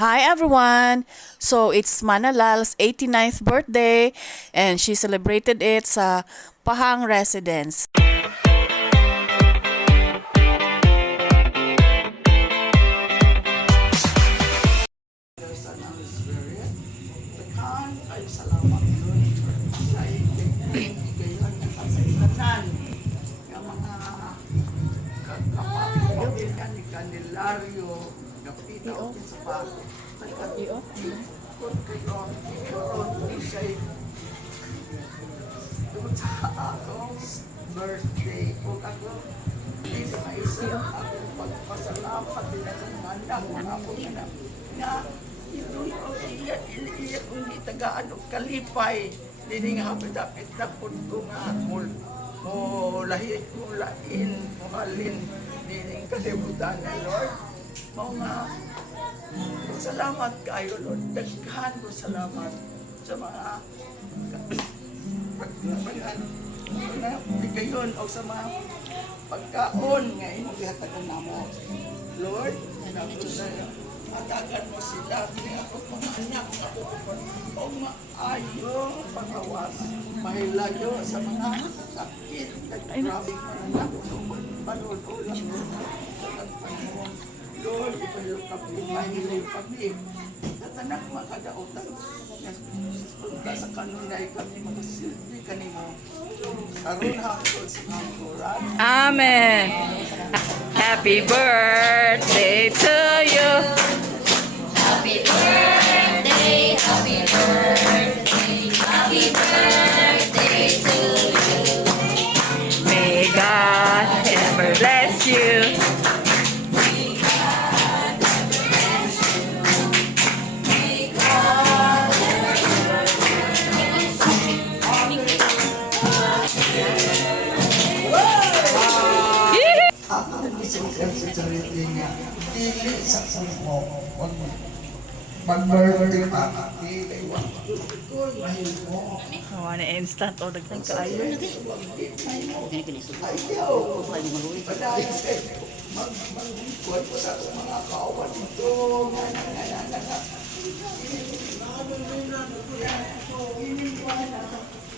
Hi everyone! So it's Mana LAL'S 89th birthday and she celebrated it sa Pahang residence. Daghan kayo salamat yun sa igayon ng kasaysanan ng mga kapatid ni Candelario kapita o sa bago kung kayo di siya doon sa akong birthday kung ako di sa isa akong pagpasalamat din ang mandang mga pagkanak nga ito yung iyak kung di tagaan o kalipay dining hapit-hapit na po ko nga mo lahin halin dining kalibutan na Lord mga salamat kayo Lord daghan ko salamat sa mga bigayon o sa mga pagkaon nga imong gihatagan namo Lord matagan mo sila, ako mga anak, ako o maayong pangawas, mahilayo sa mga sakit, naggrabing mga anak, panutulang mo sa nagpanahon. Lord, ipalo kami, mahilay kami, at anak makadautan, punta sa kanunay kami, magasilbi kanimo. Karoon hangtod sa kanturan. Amen! Happy birthday to you! Happy birthday, happy birthday, happy birthday to you. May God ever bless you! May God ever bless you. May God ever Ako ang isikan sa charity niya, dili sa mo, mag-birthday pa, dili wag. Kung mahil mo, Awa na instant o dagdag kaayo. ayaw. Padahal mag-kuwan ko sa mga kawan ito, nga.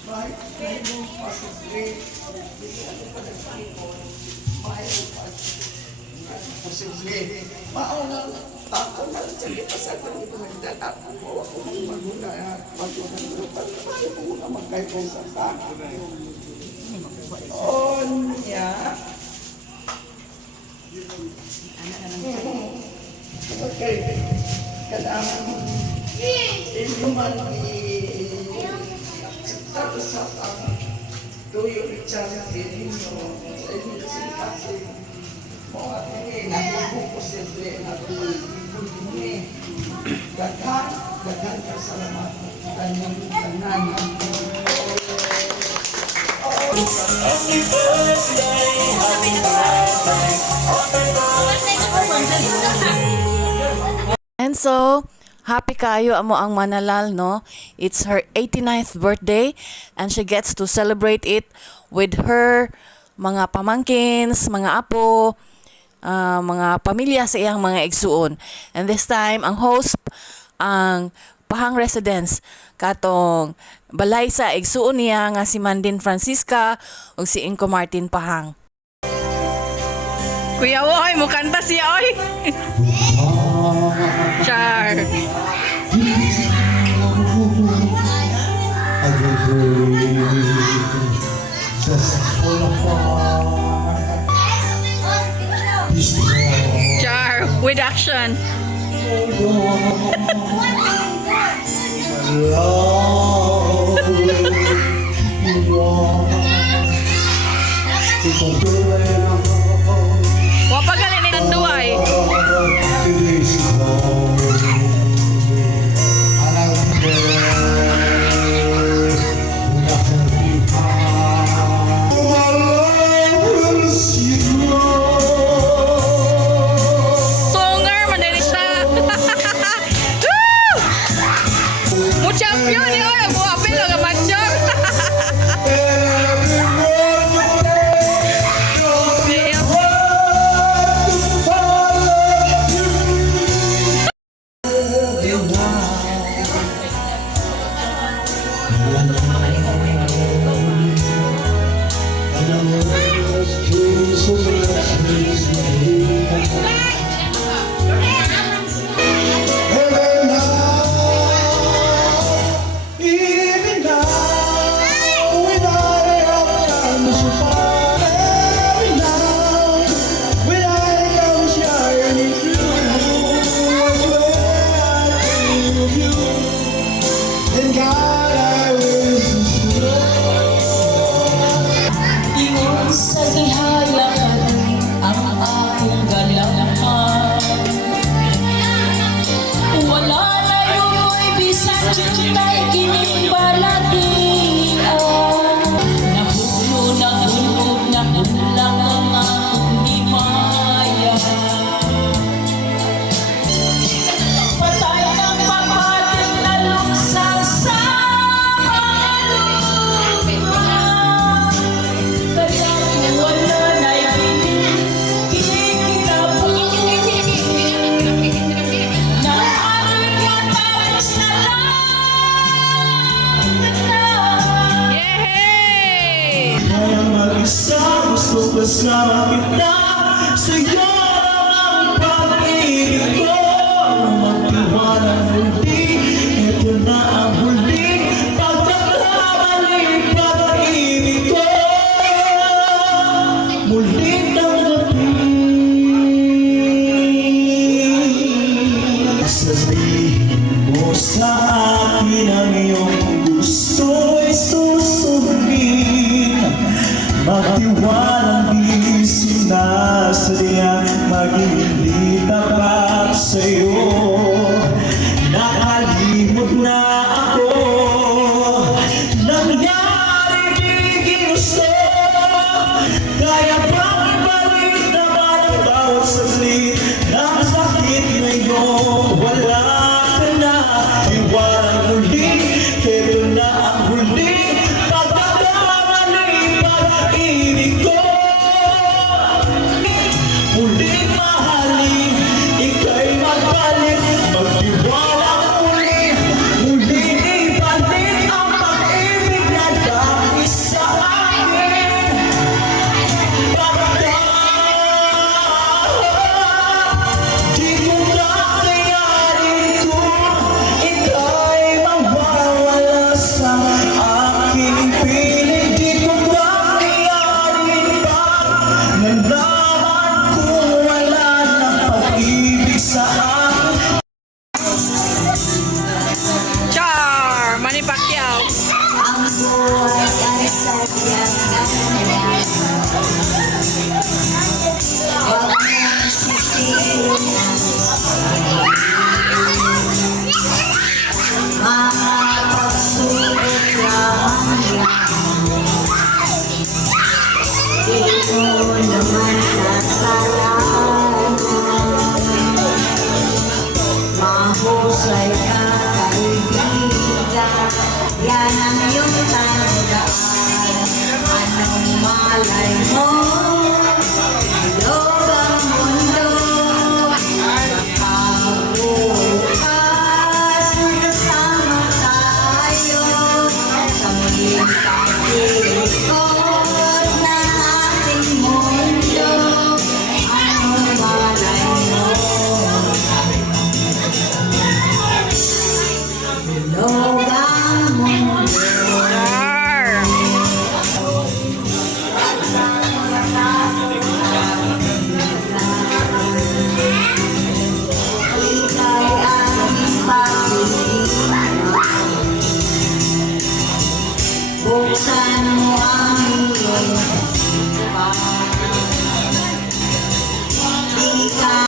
Bahit mo pasugli, dili ako pa nagpipon, mahil pa. Posible, mauna, tako na sa lipasan ng ibang tako mo, ako magmaguna, magmaguna ng lupan, ayaw mo na magkaibay sa tako. Onya. Okay, kailangan inuman tapos sa tuyo ni charity ninyo sa inyo simpasin mga tingin na posible na tuloy daghan ka salamat kanyang tanan. Happy birthday, happy And so, happy kayo amo ang Manalal, no? It's her 89th birthday and she gets to celebrate it with her mga pamangkins, mga apo, mga pamilya sa iyang mga igsuon. And this time, ang host, ang Pahang residence, katong balay sa igsuon niya nga si Mandin Francisca ug si Inko Martin Pahang. Kuya Woy, mo kanta siya, oy! Char! Char, with action! Wapagaling ni Tanduay! Songer, manilita! Woo! Mo champion ni oy, mo apil nga matchor. kay kining balatian. Nahulo na hulog na hulak ang akong himaya. Patay ng papating na luksang sa lupa. Kaya wala na'y kikinabuhi. Naamoy ka tapos na lang na. Kaya mag-isa, gusto kasama kita. Sa'yo ang pag-ibig ko. Magtiwalang huli, ito na ang huli. Pagkakamali, pag-ibig ko. Muling tanggapin. Sabihin mo sa akin ang iyong gusto'y susundin. Magtiwalang di sinasadya, maging hindi tapat sa'yo. Nakalimot na ako, nangyari di ginusto. Kaya bang ibalik naman ang bawat saglit ng sakit na iyong wala ka na. Iwanan muli, ito na ang huli. Pagkakamali, pag-ibig ko. Muling mahalin, ika'y magbalik. Magtiwala muli, muling ibalik ang pag-ibig na dati sa akin. Di ko kakayanin kung ika'y mawawala sa aking piling. Di ko kakayanin pag nalaman kung wala ng pag-ibig sa akin. Char! Manny Pacquiao! Ang buhay ay sadyang ganyan. Huwag mong sisihin. Mga pagsubok lamang yan. Di mo naman kasalanan. Mahusay ka kaibigan, yan ang iyong tandaan. Anong malay mo, ilog ang mundo. Pagbukas, kasama tayo sa muling pag-ikot ng ating mundo. Anong malay mo, ilog ang mundo. Ika'y aking pag-ibig. Buksan mo ang iyong isipan. Di ka